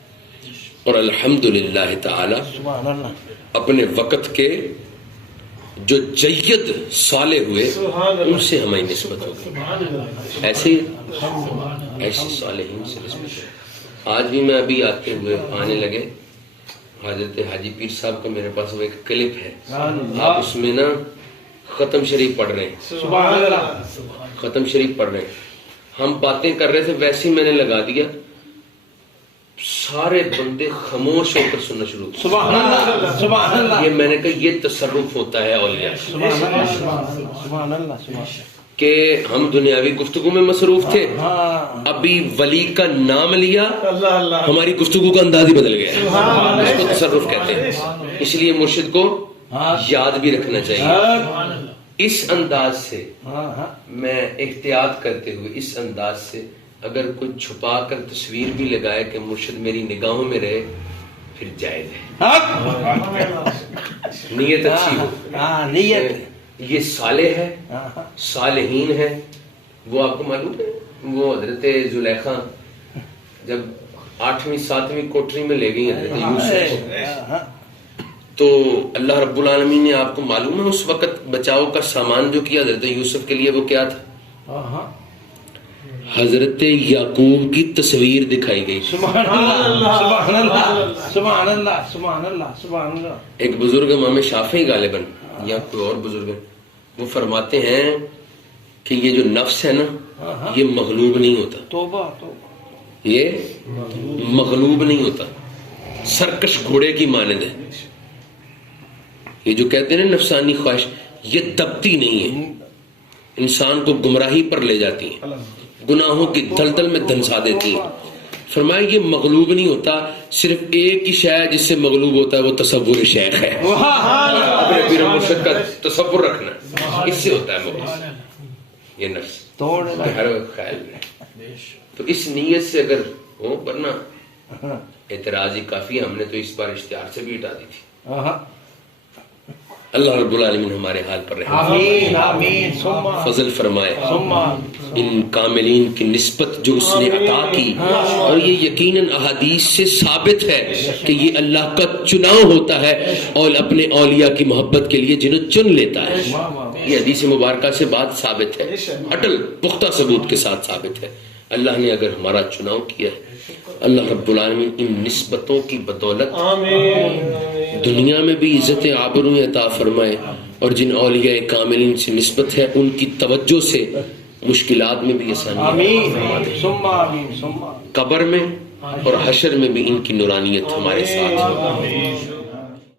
اور الحمدللہ تعالی اپنے وقت کے جو جید صالح ہوئے ان سے ہمیں نسبت ہوگی، ایسے صالحین سے نسبت ہے۔ آج بھی میں ابھی آنے لگے حضرت حاجی پیر صاحب کا میرے پاس وہ ایک کلپ ہے، آپ اس میں نا ختم شریف پڑھ رہے ہیں، ختم شریف پڑھ رہے ہیں، ہم باتیں کر رہے تھے، ویسے ہی میں نے لگا دیا، سارے بندے خاموش ہو کر سننا شروع کیا۔ سبحان اللہ، سبحان اللہ، یہ میں نے کہا یہ تصرف ہوتا ہے اولیاء، سبحان اللہ، کہ ہم دنیاوی گفتگو میں مصروف تھے، ابھی ولی کا نام لیا، ہماری گفتگو کا انداز ہی بدل گیا، اس کو تصرف کہتے ہیں۔ اس لیے مرشد کو یاد بھی رکھنا چاہیے، اس انداز سے میں احتیاط کرتے ہوئے، اس انداز سے اگر کوئی چھپا کر تصویر بھی لگائے کہ مرشد میری نگاہوں میں رہے، پھر جائز ہے، نیت اچھی ہو، نیت یہ صالح ہے، صالحین ہے۔ وہ آپ کو معلوم ہے وہ حضرت زلیخا جب 8ویں 7ویں کوٹری میں لے گئی حضرت یوسف، تو اللہ رب العالمین نے آپ کو معلوم ہے اس وقت بچاؤ کا سامان جو کیا حضرت یوسف کے لیے وہ کیا تھا؟ حضرت یعقوب کی تصویر دکھائی گئی۔ سبحان اللہ، سبحان اللہ، سبحان اللہ، سبحان اللہ، سبحان اللہ۔ ایک بزرگ امام شافعی غالباً یا کوئی اور بزرگ ہے، وہ فرماتے ہیں کہ یہ جو نفس ہے نا یہ مغلوب نہیں ہوتا، توبہ توبہ، یہ مغلوب نہیں ہوتا، سرکش گھوڑے کی مانند ہے۔ یہ جو کہتے ہیں نا نفسانی خواہش، یہ دبتی نہیں ہے، انسان کو گمراہی پر لے جاتی ہیں، گناہوں کی دلدل میں دھنسا دیتی ہیں۔ فرمایا یہ مغلوب نہیں ہوتا، صرف ایک ہی شے جس سے مغلوب ہوتا ہے وہ تصور شیخ ہے، اپنے پیر مرشد کا تصور رکھنا، اس سے ہوتا ہے مغلوب یہ نفس، ہر خیال میں۔ تو اس نیت سے اگر ہو، ورنہ اعتراض ہی کافی ہے، ہم نے تو اس بار اشتہار سے بھی ہٹا دی تھی۔ اللہ رب العالمین ہمارے حال پر رحم آمین آمین، فضل فرمائے، ان کاملین کی نسبت جو اس نے عطا کی، اور یہ یقیناً احادیث سے ثابت ہے کہ یہ اللہ کا چناؤ ہوتا ہے اور اپنے اولیاء کی محبت کے لیے جنہیں چن لیتا ہے۔ یہ حدیث مبارکہ سے بات ثابت ہے، اٹل پختہ ثبوت کے ساتھ ثابت ہے۔ اللہ نے اگر ہمارا چناؤ کیا ہے، اللہ رب العالمین ان نسبتوں کی بدولت دنیا میں بھی عزت آبرو عطا فرمائے، اور جن اولیاء کاملین سے نسبت ہے ان کی توجہ سے مشکلات میں بھی آسانی آمین ثم آمین ثم قبر میں اور حشر میں بھی ان کی نورانیت ہمارے ساتھ ہے۔